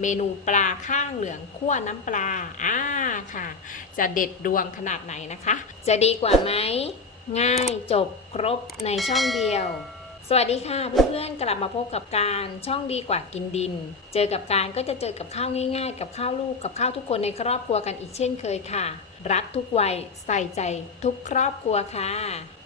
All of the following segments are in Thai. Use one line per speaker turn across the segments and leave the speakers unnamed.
เมนูปลาข้างเหลืองคั่วน้ำปลาอ่าค่ะ จะเด็ดดวงขนาดไหนนะคะ จะดีกว่าไหม ง่ายจบครบในช่องเดียว สวัสดีค่ะเพื่อนๆกลับมาพบกับการช่องดีกว่ากินดิน เจอกับการก็จะเจอกับข้าวง่าย ๆ กับข้าวลูกกับข้าวทุกคนในครอบครัวกันอีกเช่นเคยค่ะ รักทุกวัยใส่ใจทุกครอบครัวค่ะ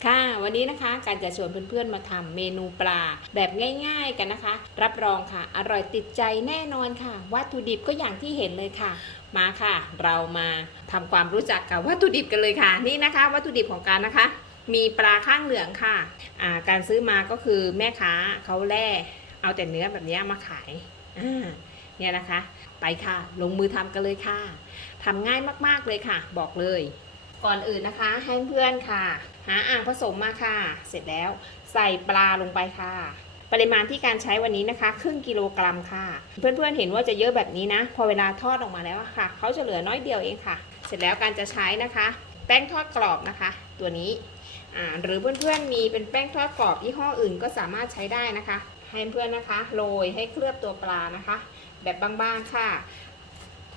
ค่ะ วันนี้นะคะการจะชวนเพื่อนๆมาทำเมนูปลาแบบง่าย ๆกันนะคะ รับรองค่ะ อร่อยติดใจแน่นอนค่ะ วัตถุดิบก็อย่างที่เห็นเลยค่ะ มาค่ะ เรามาทำความรู้จักกับวัตถุดิบกันเลยค่ะ นี่นะคะ วัตถุดิบของการนะคะ มีปลาข้างเหลืองค่ะอ่าการซื้อมาก็คือแม่ค้าเขาแล่เอาแต่เนื้อแบบนี้มาขายเนี่ยนะคะ ไปค่ะ ลงมือทำกันเลยค่ะทำง่ายมากๆเลยค่ะ บอกเลย ก่อนอื่นนะคะ ให้เพื่อนค่ะ หาอ่างผสมมาค่ะ เสร็จแล้วใส่ปลาลงไปค่ะ ปริมาณที่การใช้วันนี้นะคะ ครึ่งกิโลกรัมค่ะ เพื่อนๆเห็นว่าจะเยอะแบบนี้นะ พอเวลาทอดออกมาแล้วค่ะ เขาจะเหลือน้อยเดียวเองค่ะ เสร็จแล้วการจะใช้นะคะ แป้งทอดกรอบนะคะ ตัวนี้ อ่าหรือเพื่อนๆมีเป็นแป้งทอดกรอบยี่ห้ออื่นก็สามารถใช้ได้นะคะ ให้เพื่อนนะคะโรยให้เคลือบตัวปลานะคะ แบบบางๆค่ะ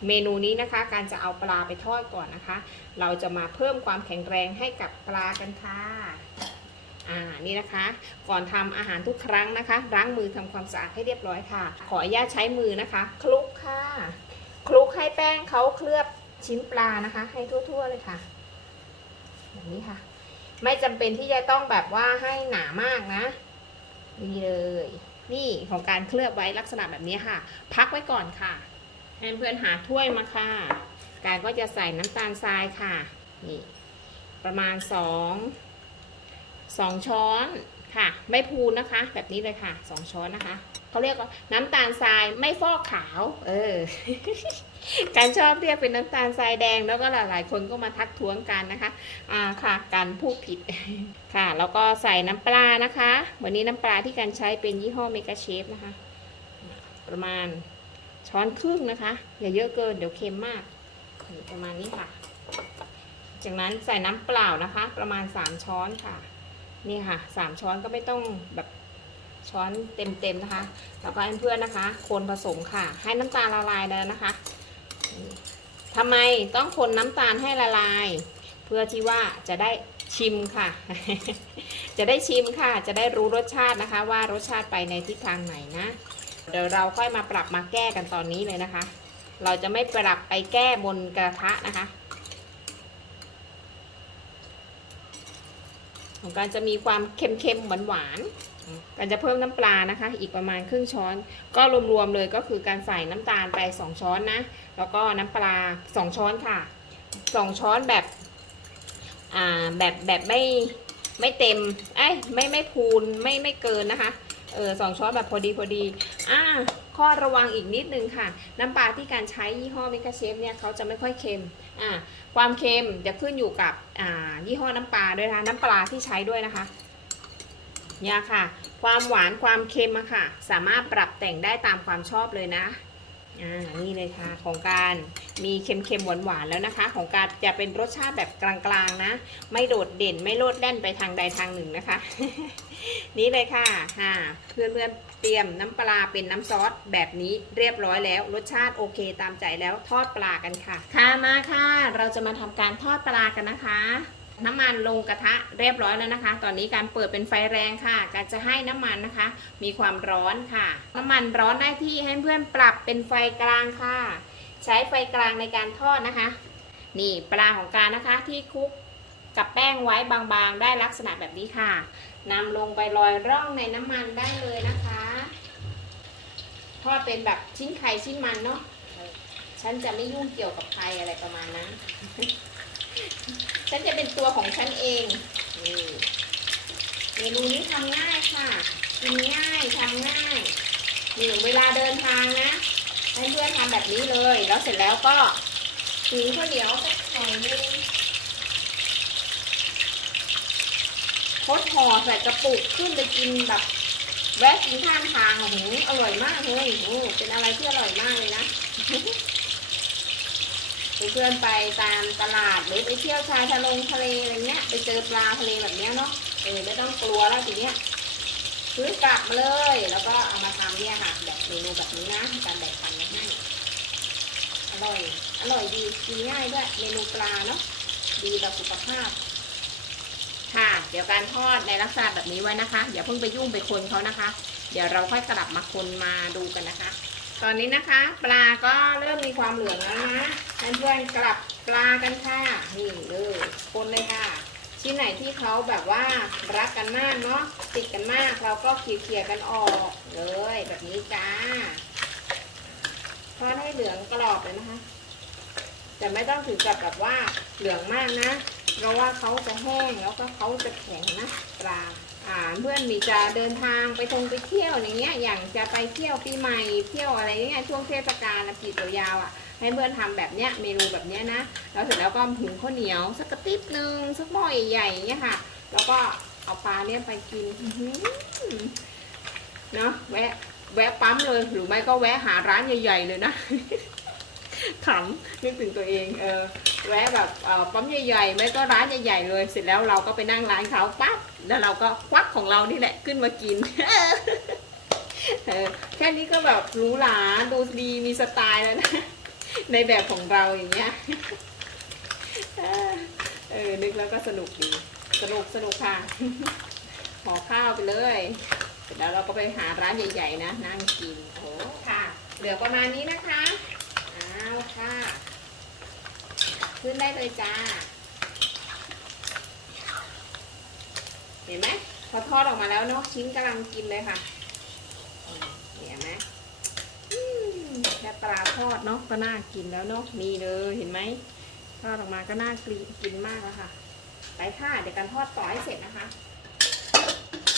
เมนูนี้นะคะ การจะเอาปลาไปทอดก่อนนะคะ เราจะมาเพิ่มความแข็งแรงให้กับปลากันค่ะอ่านี่นะคะ ก่อนทำอาหารทุกครั้งนะคะล้างมือทำความสะอาดให้เรียบร้อยค่ะ ขออนุญาตใช้มือนะคะ คลุกค่ะคลุกให้แป้งเขาเคลือบชิ้นปลานะคะ ให้ทั่ว ๆ เลยค่ะ แบบนี้ค่ะ ไม่จำเป็นที่จะต้องแบบว่าให้หนามากนะนี่เลย นี่ของการเคลือบไว้ลักษณะแบบนี้ค่ะ พักไว้ก่อนค่ะให้เพื่อนหาถ้วยมาค่ะ การก็จะใส่น้ำตาลทรายค่ะ นี่ ประมาณสองสองช้อน ค่ะ ไม่พูนนะคะ แบบนี้เลยค่ะสองช้อนนะคะเขาเรียกว่าน้ำตาลทรายไม่ฟอกขาว เออ การชอบเรียกเป็นน้ำตาลทรายแดงแล้วก็หลาย ๆ คนก็มาทักท้วงกันนะคะ อ่าค่ะ การพูดผิดค่ะ แล้วก็ใส่น้ำปลานะคะ วันนี้น้ำปลาที่การใช้เป็นยี่ห้อเมกาเชฟนะคะ ประมาณช้อนครึ่งนะคะ อย่าเยอะเกินเดี๋ยวเค็มมาก ประมาณนี้ค่ะ จากนั้นใส่น้ำเปล่านะคะ ประมาณ 3 ช้อนค่ะ นี่ค่ะ3ช้อนก็ไม่ต้องแบบช้อนเต็มๆนะคะ แล้วก็เพื่อนนะคะ คนผสมค่ะ ให้น้ำตาลละลายแล้วนะคะทำไมต้องคนน้ำตาลให้ละลาย เพื่อที่ว่าจะได้ชิมค่ะ จะได้ชิมค่ะ จะได้รู้รสชาตินะคะ ว่ารสชาติไปในทิศทางไหนนะ เดี๋ยวเราค่อยมาปรับมาแก้กันตอนนี้เลยนะคะ เราจะไม่ปรับไปแก้บนกระทะนะคะ ของการจะมีความเค็มๆหวานๆการจะเพิ่มน้ำปลานะคะ อีกประมาณครึ่งช้อน ก็รวมๆเลยก็คือการใส่น้ำตาลไป 2 ช้อนนะ แล้วก็น้ำปลา 2 ช้อนค่ะ 2 ช้อนแบบอ่าแบบแบบไม่ไม่เต็มเอ้ยไม่ไม่พูนไม่ไม่เกินนะคะเออสองช้อนแบบพอดีพอดีอ่า ข้อระวังอีกนิดนึงค่ะ น้ำปลาที่การใช้ยี่ห้อเมกาเชฟเนี่ยเขาจะไม่ค่อยเค็มอ่าความเค็มจะขึ้นอยู่กับอ่ายี่ห้อน้ำปลาด้วยนะคะน้ำปลาที่ใช้ด้วยนะคะเนี่ยค่ะ ความหวานความเค็มอะค่ะ สามารถปรับแต่งได้ตามความชอบเลยนะ อ่านี่เลยค่ะของการมีเค็มๆหวานๆแล้วนะคะ ของการจะเป็นรสชาติแบบกลางๆนะ ไม่โดดเด่นไม่โลดแล่นไปทางใดทางหนึ่งนะคะ นี่เลยค่ะฮ่าเพื่อนเพื่อนๆเตรียมน้ำปลาเป็นน้ำซอสแบบนี้เรียบร้อยแล้ว รสชาติโอเคตามใจแล้วทอดปลากันค่ะ ค่ะมาค่ะ เราจะมาทำการทอดปลากันนะคะ น้ำมันลงกระทะเรียบร้อยแล้วนะคะ ตอนนี้การเปิดเป็นไฟแรงค่ะ การจะให้น้ำมันนะคะ มีความร้อนค่ะ น้ำมันร้อนได้ที่ให้เพื่อนปรับเป็นไฟกลางค่ะ ใช้ไฟกลางในการทอดนะคะ นี่ปลาของการนะคะที่คลุกกับแป้งไว้บางๆ ได้ลักษณะแบบนี้ค่ะนำลงไปลอยร่องในน้ำมันได้เลยนะคะ ทอดเป็นแบบชิ้นไข่ชิ้นมันเนาะฉันจะไม่ยุ่งเกี่ยวกับใครอะไรประมาณนั้น ฉันจะเป็นตัวของฉันเองนี่เมนูนี้ทำง่ายค่ะกินง่ายทำง่ายนี่เวลาเดินทางนะให้เพื่อนทำแบบนี้เลย แล้วเสร็จแล้วก็ถึงข้าวเหนียวสักหน่อยนึงโคตรห่อใส่กระปุกขึ้นไปกินแบบแวะกินข้างทางโอ้โหอร่อยมากเลยโอ้โหเป็นอะไรที่อร่อยมากเลยนะเพื่อนๆไปตามตลาดหรือ ไปเที่ยวชายทะลงทะเลอะไรเงี้ย ไปเจอปลาทะเลแบบเนี้ยเนาะเออไม่ต้องกลัวแล้วทีเนี้ยซื้อกลับมาเลย แล้วก็เอามาทำเนี่ยค่ะแบบเมนูแบบนี้นะการแบ่งปันมาให้อร่อย อร่อยดีกินง่ายด้วยเมนูปลาเนาะดีต่อสุขภาพ ค่ะ เดี๋ยวการทอดในลักษณะแบบนี้ไว้นะคะอย่าเพิ่งไปยุ่งไปคนเขานะคะ เดี๋ยวเราค่อยกลับมาคนมาดูกันนะคะ ตอนนี้นะคะ ปลาก็เริ่มมีความเหลืองแล้วนะเพื่อนๆกลับ ปลากันค่ะ นี่เลยคนเลยค่ะ ชิ้นไหนที่เขาแบบว่ารักกันมากเนาะติดกันมากเราก็เคลียร์ๆกันออกเลยแบบนี้จ้าทอดให้เหลืองกรอบเลยนะคะ แต่ไม่ต้องถึงกับแบบว่าเหลืองมากนะ เพราะว่าเขาจะแห้งแล้วก็เขาจะแข็งนะปลา เพื่อนมีจะเดินทางไปทงไปเที่ยวอย่างเงี้ย อย่างจะไปเที่ยวปีใหม่เที่ยวอะไรเงี้ยช่วงเทศกาลนะปีตัวยาวอะให้เพื่อนทำแบบเนี้ยเมนูแบบเนี้ยนะแล้วเสร็จแล้วก็หุงข้าวเหนียวสักกระติบหนึ่งสักหม้อใหญ่ๆเงี้ยค่ะ แล้วก็เอาปลาเนี่ยไปกินเนาะแวะแวะปั๊มเลยหรือไม่ก็แวะหาร้านใหญ่ ๆ เลยนะ ขำนึกถึงตัวเองเออแวะแบบปั๊มใหญ่ๆไม่ก็ร้านใหญ่ๆเลย เสร็จแล้วเราก็ไปนั่งร้านเขาปั๊บแล้วเราก็ควักของเรานี่แหละขึ้นมากินแค่นี้ก็แบบหรูหราดูดีมีสไตล์แล้วนะ ในแบบของเราอย่างเงี้ยเออเออนึกแล้วก็สนุกดี สนุกสนุกค่ะห่อข้าวไปเลยเสร็จแล้วเราก็ไปหาร้านใหญ่ ๆ นะ นั่งกินโอ้ค่ะ เหลือประมาณนี้นะคะอ้าวค่ะ ขึ้นได้เลยจ้า เห็นไหมพอทอดออกมาแล้วเนาะชิ้นกำลังกินเลยค่ะเห็นไหมแค่ปลาทอดเนาะก็น่ากินแล้วเนาะนี่เลยเห็นไหมทอดออกมาก็น่ากินกินมากแล้วค่ะ ไปค่ะ เดี๋ยวกันทอดต่อให้เสร็จนะคะ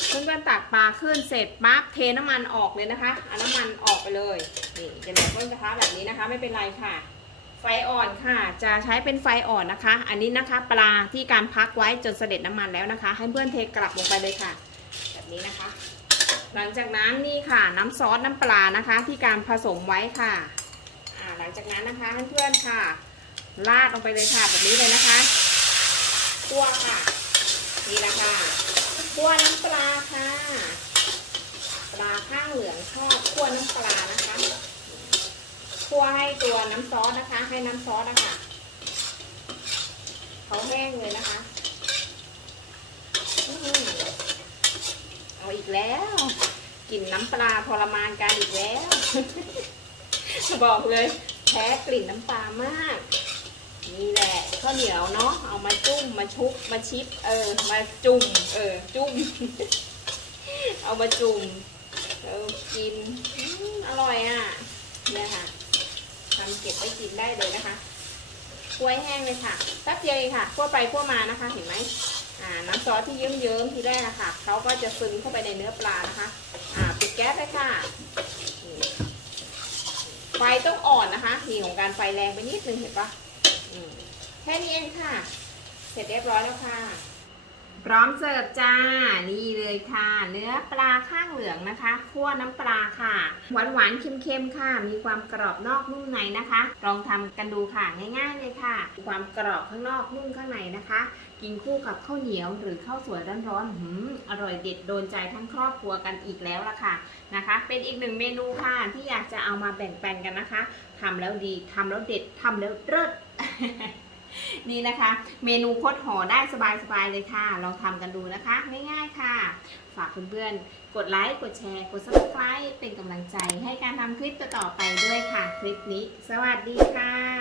เพื่อนตักปลาขึ้นเสร็จปั๊บเทน้ำมันออกเลยนะคะเอาน้ำมันออกไปเลยนี่จะเหลือก้นกระทะแบบนี้นะคะ ไม่เป็นไรค่ะ ไฟอ่อนค่ะ จะใช้เป็นไฟอ่อนนะคะ อันนี้นะคะ ปลาที่การพักไว้จนเสด็จน้ำมันแล้วนะคะ ให้เพื่อนเทกลับลงไปเลยค่ะ แบบนี้นะคะ หลังจากนั้นนี่ค่ะ น้ำซอสน้ำปลานะคะ ที่การผสมไว้ค่ะหลังจากนั้นนะคะเพื่อนๆค่ะราดลงไปเลยค่ะแบบนี้เลยนะคะคั่วค่ะ นี่แหละค่ะคั่วน้ำปลาค่ะ ปลาข้างเหลืองทอดคั่วน้ำปลานะคะ คั่วให้ตัวน้ำซอสนะคะ ให้น้ำซอสนะคะเขาแห้งเลยนะคะอเอาอีกแล้วกลิ่นน้ำปลาทรมานกันอีกแล้ว บอกเลยแพ้กลิ่นน้ำปลามากนี่แหละข้าวเหนียวเนาะเอามาจุ่มมาชุบมาชิป เออ มาจุ่ม เออ จุ่ม เอามาจุ่มเออกินอืมอร่อยอะเนี่ยค่ะ ทำเก็บไว้กินได้เลยนะคะคั่วให้แห้งเลยค่ะแป๊บเดียวเองค่ะคั่วไปคั่วมานะคะ เห็นไหมอ่า น้ำซอสที่เยิ้มๆทีแรกอะค่ะเขาก็จะซึมเข้าไปในเนื้อปลานะคะ อ่าปิดแก๊สเลยค่ะไฟต้องอ่อนนะคะนี่ของการไฟแรงไปนิดนึงเห็นปะแค่นี้เองค่ะ เสร็จเรียบร้อยแล้วค่ะ พร้อมเสิร์ฟจ้า นี่เลยค่ะ เนื้อปลาข้างเหลืองนะคะคั่วน้ำปลาค่ะ หวานหวานๆเค็มๆค่ะ มีความกรอบนอกนุ่มในนะคะ ลองทำกันดูค่ะง่าย ๆ เลยค่ะ ความกรอบข้างนอกนุ่มข้างในนะคะ กินคู่กับข้าวเหนียวหรือข้าวสวยร้อนๆหืมอร่อยเด็ดโดนใจทั้งครอบครัวกันอีกแล้วล่ะค่ะนะคะ เป็นอีกหนึ่งเมนูค่ะที่อยากจะเอามาแบ่งปันกันนะคะทำแล้วดีทำแล้วเด็ดทำแล้วเลิศ นี่นะคะ เมนูโคตรห่อได้สบายๆเลยค่ะ ลองทำกันดูนะคะ ง่ายๆค่ะ ฝากเพื่อนๆ กดไลค์ กดแชร์ กด subscribe เป็นกำลังใจให้การทำคลิปต่อๆไปด้วยค่ะ คลิปนี้ สวัสดีค่ะ